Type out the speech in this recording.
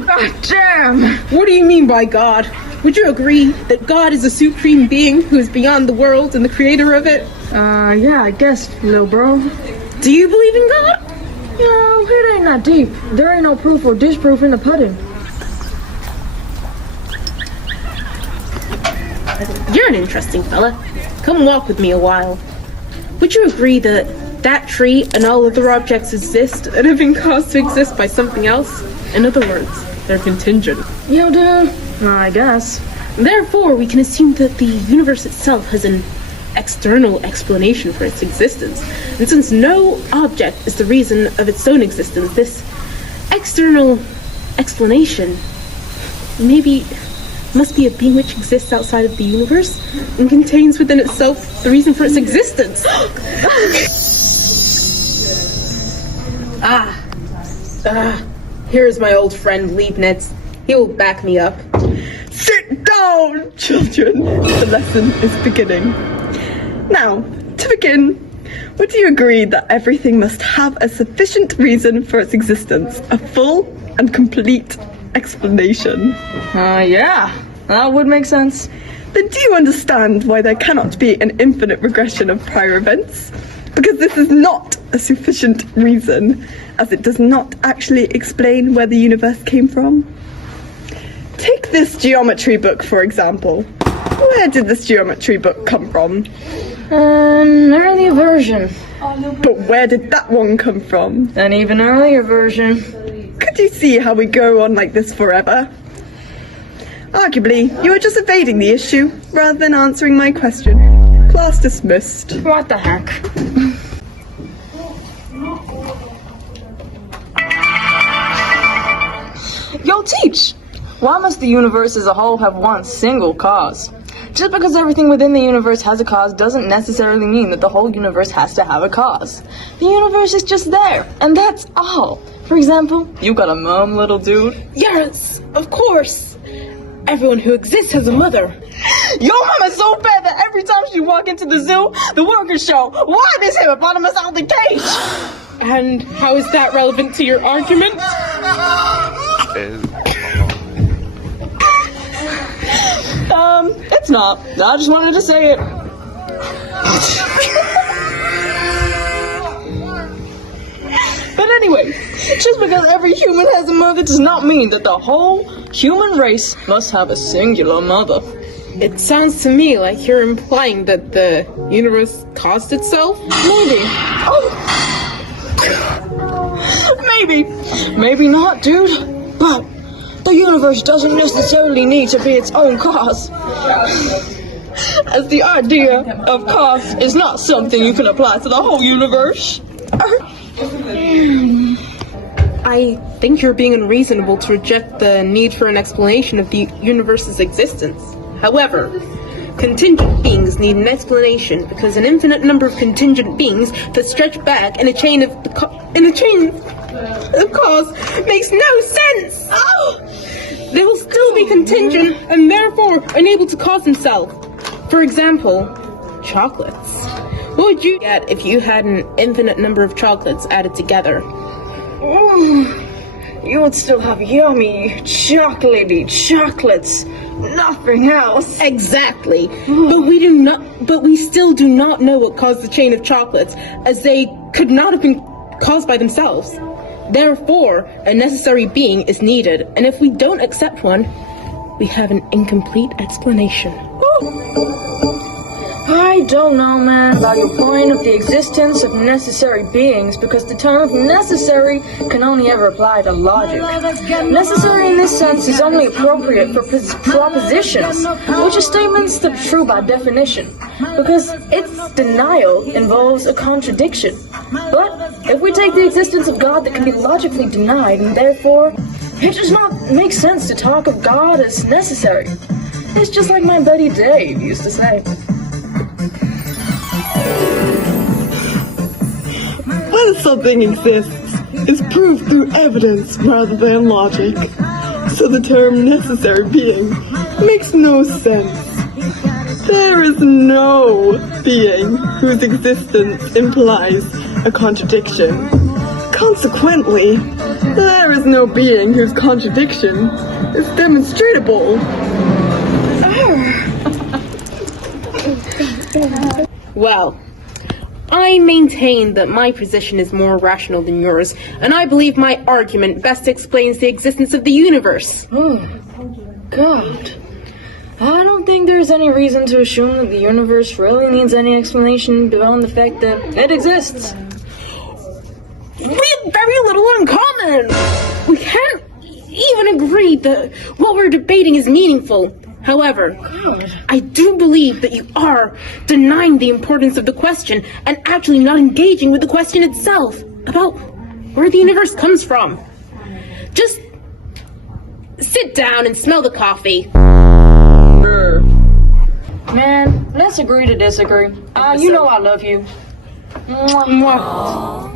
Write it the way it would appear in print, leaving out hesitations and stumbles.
God damn! What do you mean by God? Would you agree that God is a supreme being who is beyond the world and the creator of it? Yeah, I guess, little bro. Do you believe in God? No, it ain't that deep. There ain't no proof or disproof in the pudding. You're an interesting fella. Come walk with me a while. Would you agree that that tree and all other objects exist and have been caused to exist by something else? In other words, they're contingent. Yo, dude. I guess. Therefore, we can assume that the universe itself has an external explanation for its existence. And since no object is the reason of its own existence, this external explanation maybe must be a being which exists outside of the universe and contains within itself the reason for its existence. Here is my old friend Leibniz. He will back me up. Sit down, children. The lesson is beginning. Now, to begin, would you agree that everything must have a sufficient reason for its existence? A full and complete explanation? Yeah. That would make sense. Then do you understand why there cannot be an infinite regression of prior events? Because this is not a sufficient reason, as it does not actually explain where the universe came from. Take this geometry book, for example. Where did this geometry book come from? An earlier version. But where did that one come from? An even earlier version. Could you see how we go on like this forever? Arguably, you are just evading the issue, rather than answering my question. Class dismissed. What the heck? Yo, teach! Why must the universe as a whole have one single cause? Just because everything within the universe has a cause doesn't necessarily mean that the whole universe has to have a cause. The universe is just there, and that's all. For example, you got a mom, little dude? Yes, of course. Everyone who exists has a mother. Your mama's so bad that every time she walk into the zoo, the workers show, why this hippopotamus out the cage? And how is that relevant to your argument? It's not. I just wanted to say it. But anyway, just because every human has a mother does not mean that the whole human race must have a singular mother. It sounds to me like you're implying that the universe caused itself? Maybe. Oh. Maybe. Maybe not, dude. But the universe doesn't necessarily need to be its own cause. As the idea of cause is not something you can apply to the whole universe. I think you're being unreasonable to reject the need for an explanation of the universe's existence. However, contingent beings need an explanation because an infinite number of contingent beings that stretch back in a chain of cause makes no sense. They will still be contingent and therefore unable to cause themselves. For example, chocolates. What would you get if you had an infinite number of chocolates added together? You would still have yummy, chocolatey chocolates. Nothing else. Exactly. But we still do not know what caused the chain of chocolates, as they could not have been caused by themselves. Therefore, a necessary being is needed, and if we don't accept one, we have an incomplete explanation. I don't know, man, about your point of the existence of necessary beings, because the term necessary can only ever apply to logic. Necessary in this sense is only appropriate for propositions, which are statements that are true by definition, because its denial involves a contradiction. But if we take the existence of God that can be logically denied, and therefore it does not make sense to talk of God as necessary. It's just like my buddy Dave used to say. Whether something exists is proved through evidence rather than logic. So the term necessary being makes no sense. There is no being whose existence implies a contradiction. Consequently, there is no being whose contradiction is demonstrable. Well, I maintain that my position is more rational than yours, and I believe my argument best explains the existence of the universe. God. I don't think there's any reason to assume that the universe really needs any explanation beyond the fact that it exists. We have very little in common! We can't even agree that what we're debating is meaningful. However, I do believe that you are denying the importance of the question and actually not engaging with the question itself about where the universe comes from. Just sit down and smell the coffee. Man, let's agree to disagree. You know I love you. Mwah. Mwah.